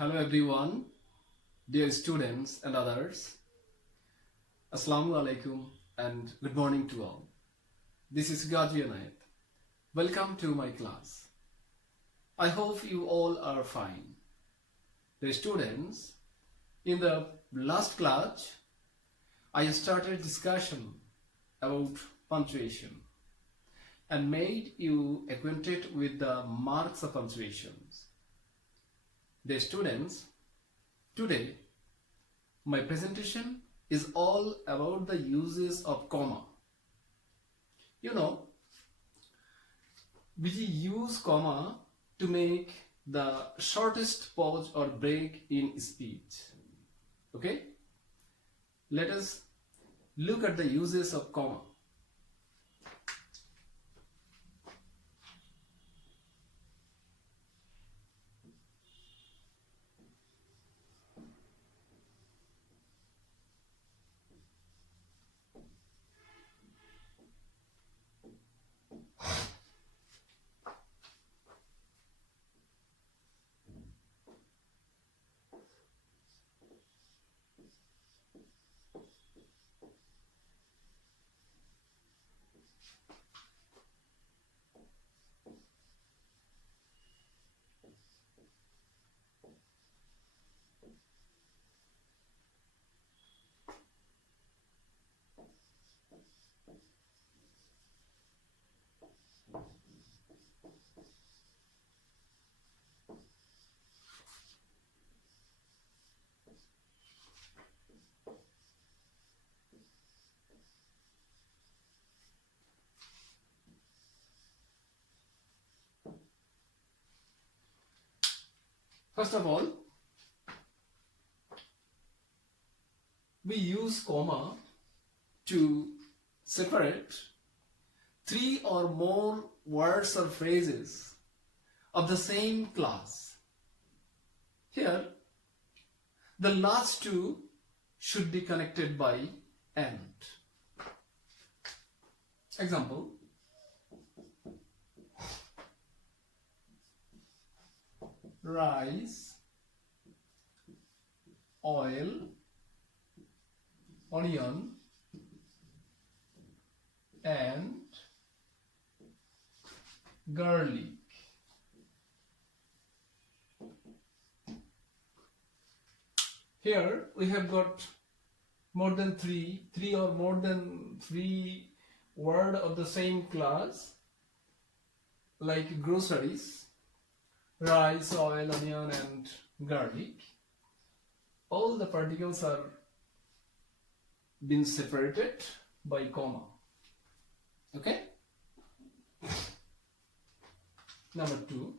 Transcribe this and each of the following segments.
Hello everyone, dear students and others. Assalamu alaikum and good morning to all. This is Gaji Anayat. Welcome to my class. I hope you all are fine. Dear students, in the last class, I started discussion about punctuation and made you acquainted with the marks of punctuations. Dear students, today my presentation is all about the uses of comma. You know, we use comma to make the shortest pause or break in speech. Okay? Let us look at the uses of comma. First of all, we use comma to separate three or more words or phrases of the same class. Here, the last two should be connected by and. Example, rice, oil, onion, and garlic. Here we have got more than three or more than three word of the same class, like groceries, rice, oil, onion, and garlic. All the particles are been separated by comma. Okay? Number two.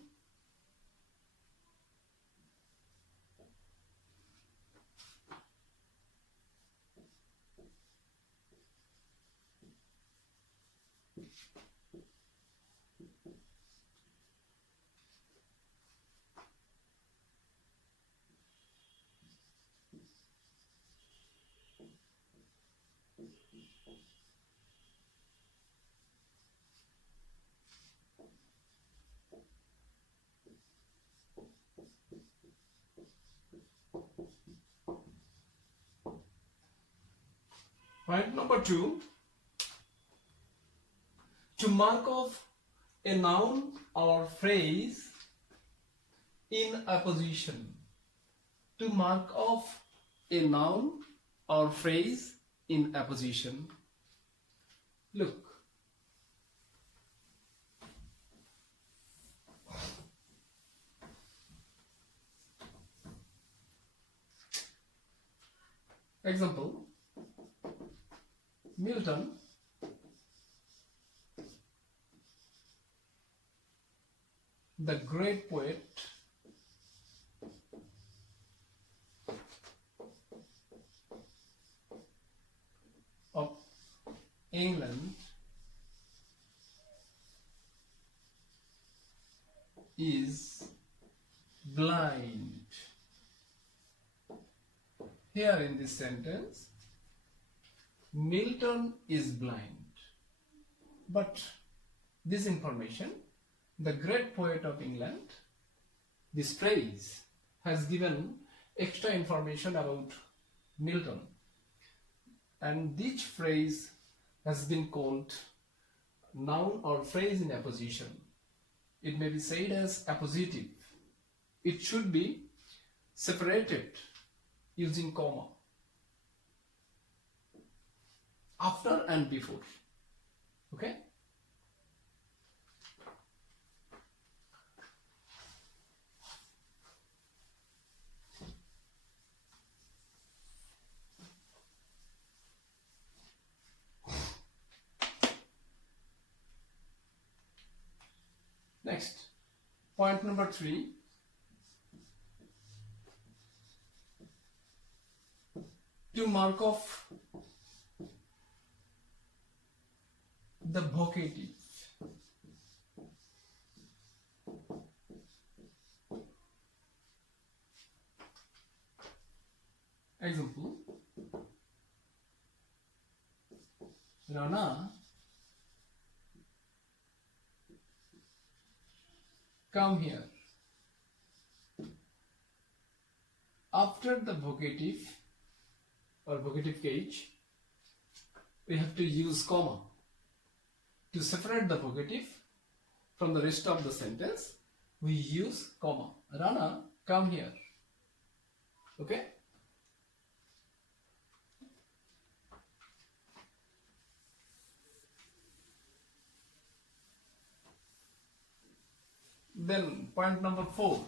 Point number two, to mark off a noun or phrase in a position. To mark off a noun or phrase in a position. Look. Example, Milton the great poet of England is blind. Here in this sentence, Milton is blind. But this information, the great poet of England, this phrase has given extra information about Milton, and this phrase has been called noun or phrase in apposition. It may be said as appositive. It should be separated using comma after and before. Okay? Next, point number 3. To mark off the vocative. Example, Rana, come here. After the vocative or vocative cage, we have to use comma to separate the vocative from the rest of the sentence. We use comma. Rana, come here. Okay? Then point number 4.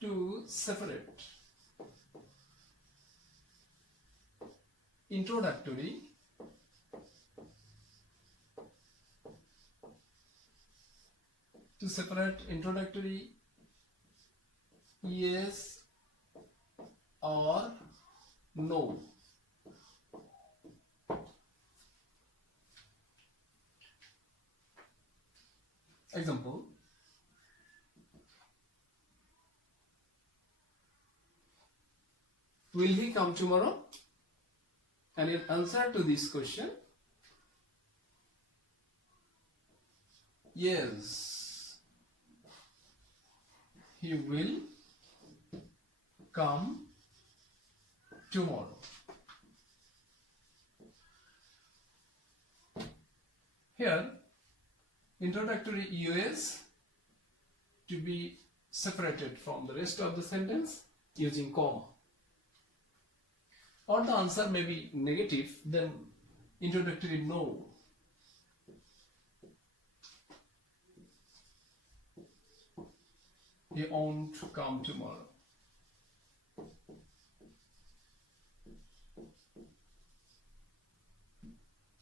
To separate introductory yes or no. Example, will he come tomorrow? And in answer to this question, yes, he will come tomorrow. Here, introductory US to be separated from the rest of the sentence using comma. Or the answer may be negative, then introductory no. He won't come tomorrow.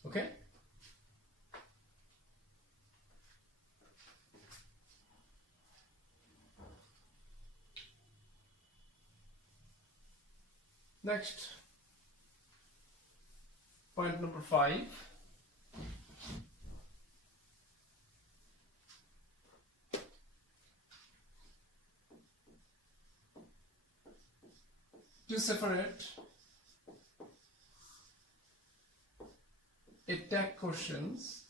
Okay? Next, point number 5. To separate attack questions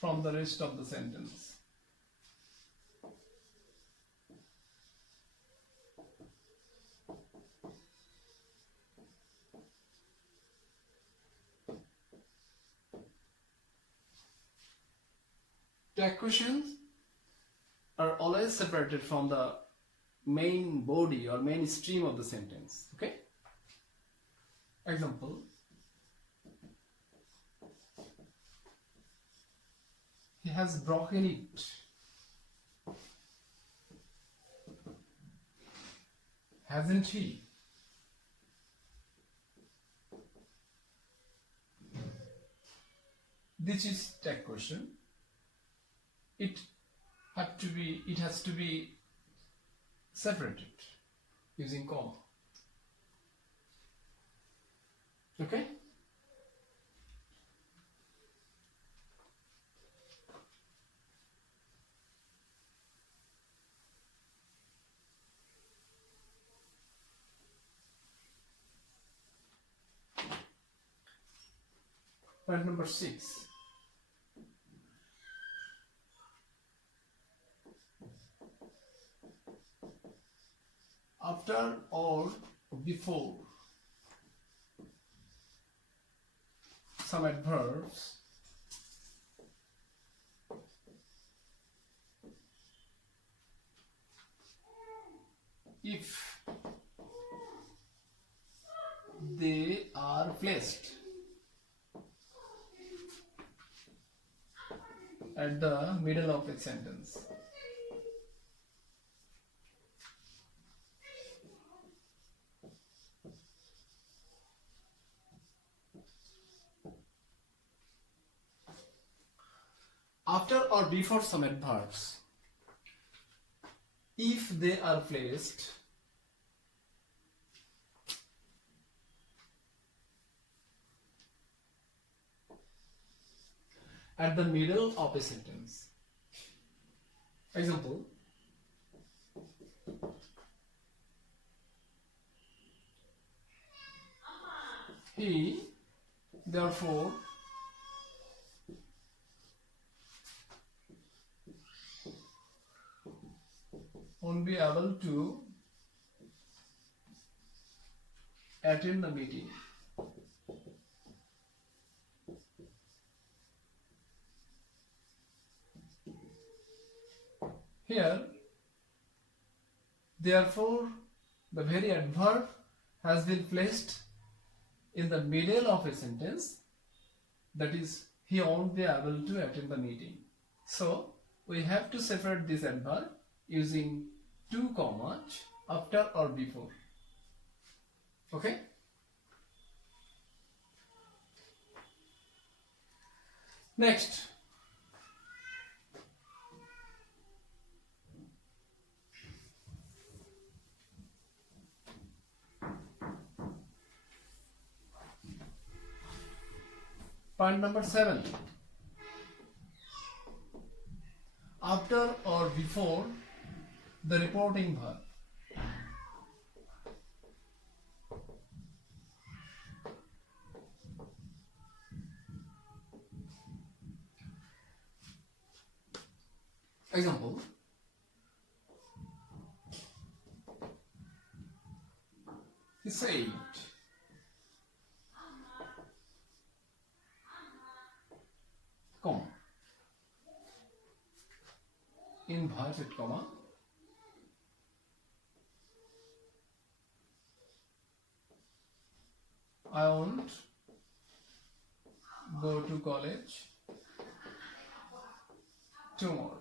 from the rest of the sentence. Tag questions are always separated from the main body or main stream of the sentence. Okay? Example, he has broken it. Hasn't he? This is tag question. It has to be separated using comma. Okay? Point number 6. After or before some adverbs, if they are placed at the middle of a sentence. After or before some adverbs, if they are placed at the middle of a sentence. Example, he therefore won't be able to attend the meeting. Here, therefore, the very adverb has been placed in the middle of a sentence, that is, he won't be able to attend the meeting. So, we have to separate this adverb using two commas after or before. Okay? Next, point number 7. After or before the reporting verb. Example, he said, comma, inverted comma, I won't go to college tomorrow.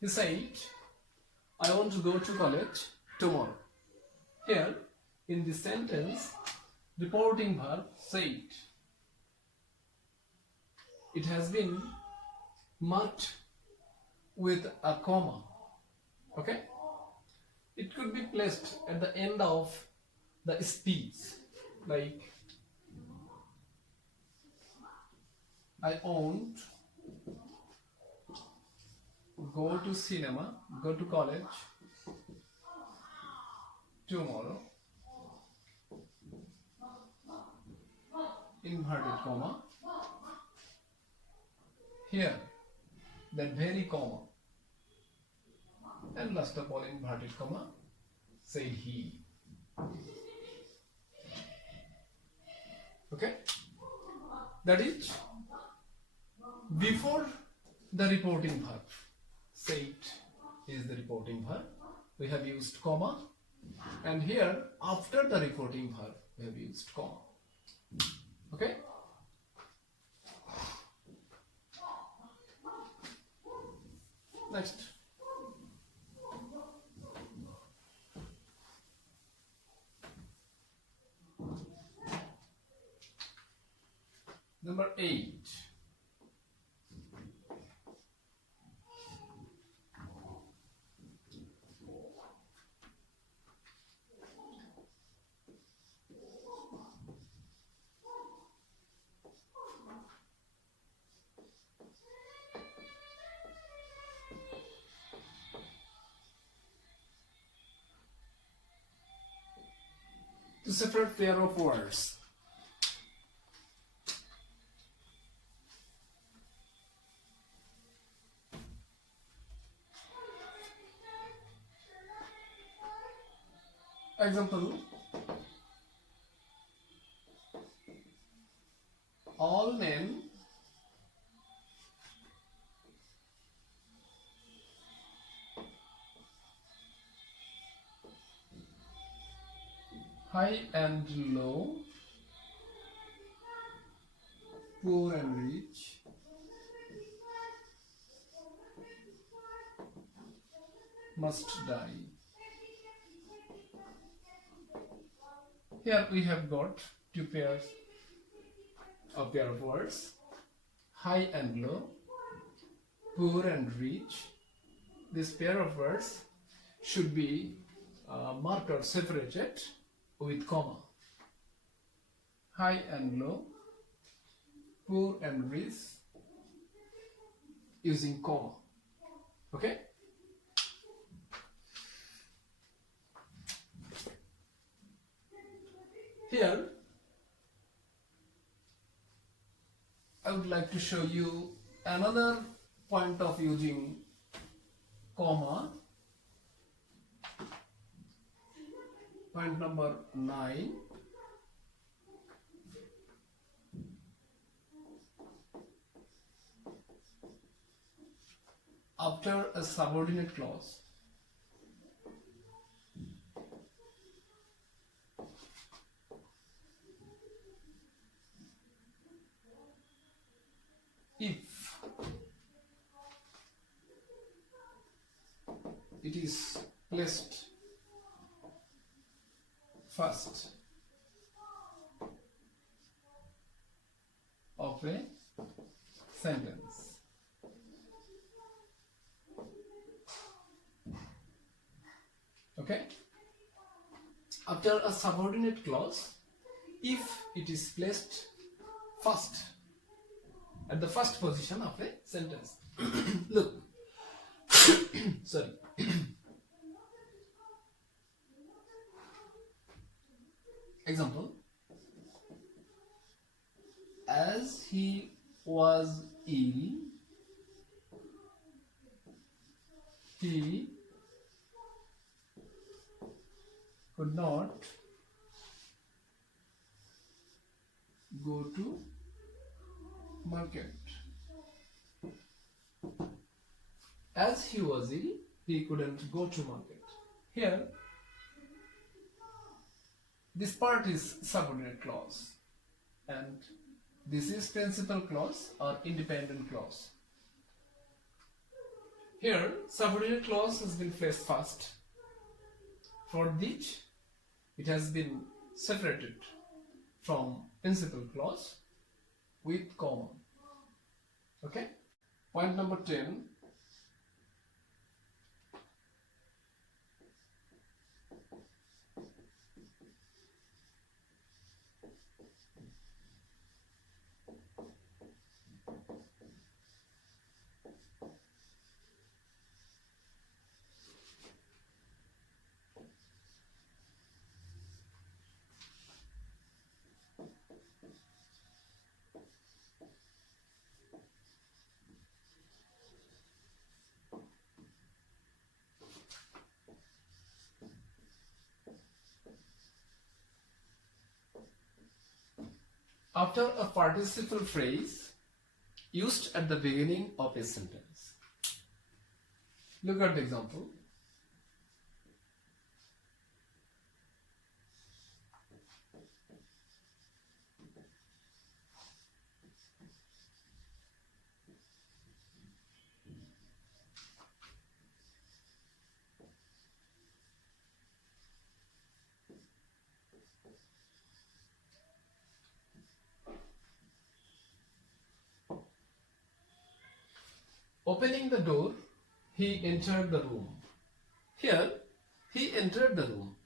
He said, I want to go to college tomorrow. Here, in this sentence, reporting verb said, it has been marked with a comma. Okay? It could be placed at the end of the speech, like, I won't go to cinema, go to college tomorrow, inverted comma, here that very comma, and last of all inverted comma, said he. Okay, that is before the reporting verb. Said is the reporting verb, we have used comma, and here after the reporting verb we have used comma. Okay, next, number 8. to separate pair of words. Example, all men high and low, poor and rich, must die. Here we have got two pairs of pair of words, high and low, poor and rich. This pair of words should be marked or separated with comma. High and low, poor and rich, using comma. Okay? Here I would like to show you another point of using comma. Point number 9. After a subordinate clause, if it is placed first of a sentence, okay? After a subordinate clause, if it is placed first, at the first position of a sentence. Look, sorry. Example, as he was ill, he could not go to market. As he was ill, he couldn't go to market. Here, this part is subordinate clause and this is principal clause or independent clause. Here, subordinate clause has been placed first, for which it has been separated from principal clause with comma. Okay? Point number 10. After a participle phrase used at the beginning of a sentence. Look at the example. Opening the door, he entered the room. Here, he entered the room.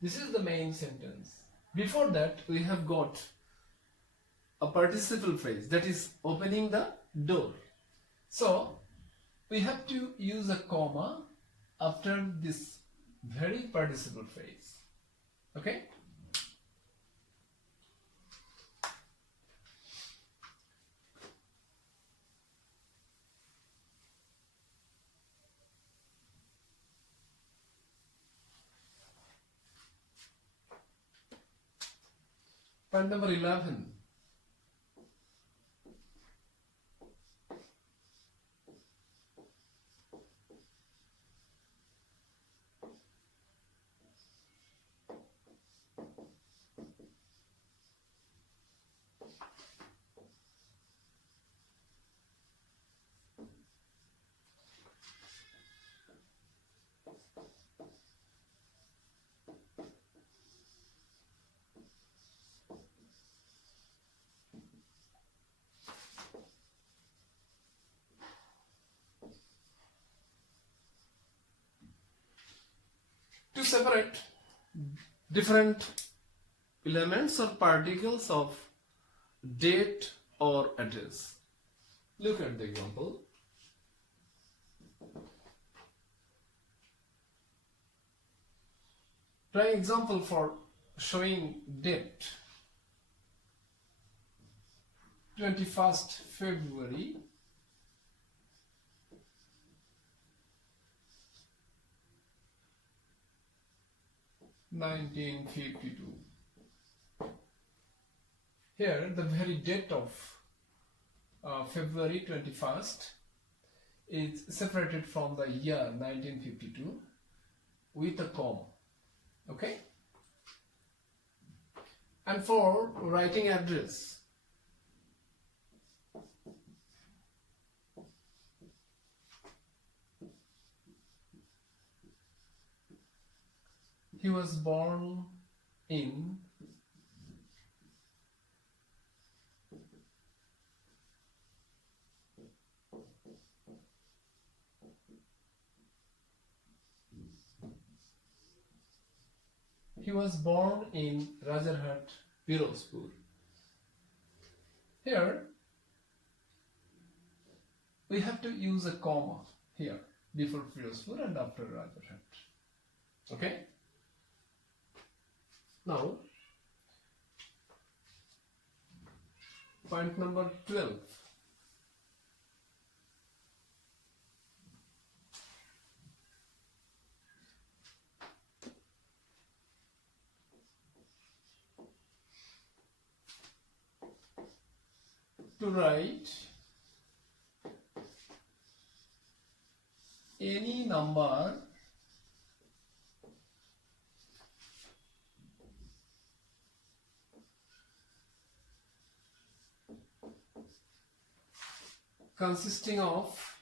This is the main sentence. Before that, we have got a participle phrase, that is opening the door. So, we have to use a comma after this very participle phrase. Okay? Point number 11. To separate different elements or particles of date or address. Look at the example. Try example for showing date. 21st February 1952. Here the very date of February 21st is separated from the year 1952 with a comma. Okay? And for writing address, he was born in Rajarhat, Firozpur. Here we have to use a comma here before Firozpur and after Rajarhat. Okay? Now, point number 12. To write any number consisting of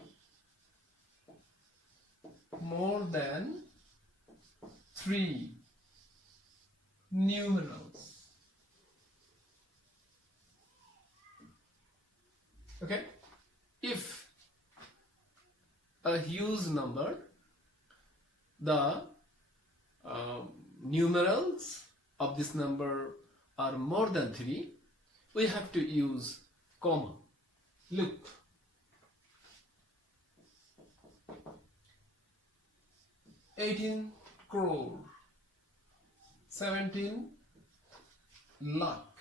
more than 3 numerals. Okay? If a huge number, the numerals of this number are more than 3, we have to use comma. Look. "18 crore, 17 lakh,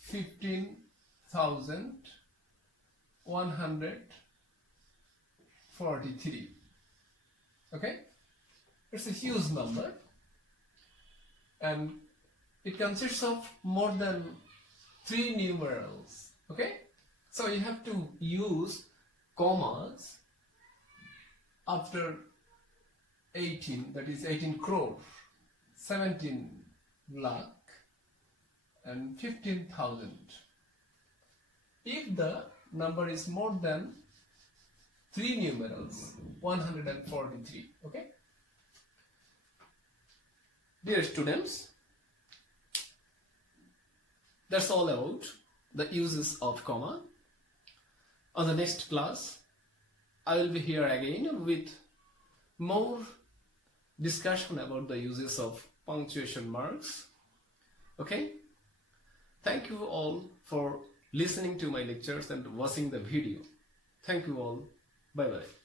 15,143. Okay? It's a huge number and it consists of more than 3 numerals. Okay? So you have to use commas after 18, that is 18 crore, 17 lakh and 15,000. If the number is more than 3 numerals, 143. Okay? Dear students, that's all about the uses of comma. On the next class, I will be here again with more discussion about the uses of punctuation marks. Okay? Thank you all for listening to my lectures and watching the video. Thank you all. Bye bye.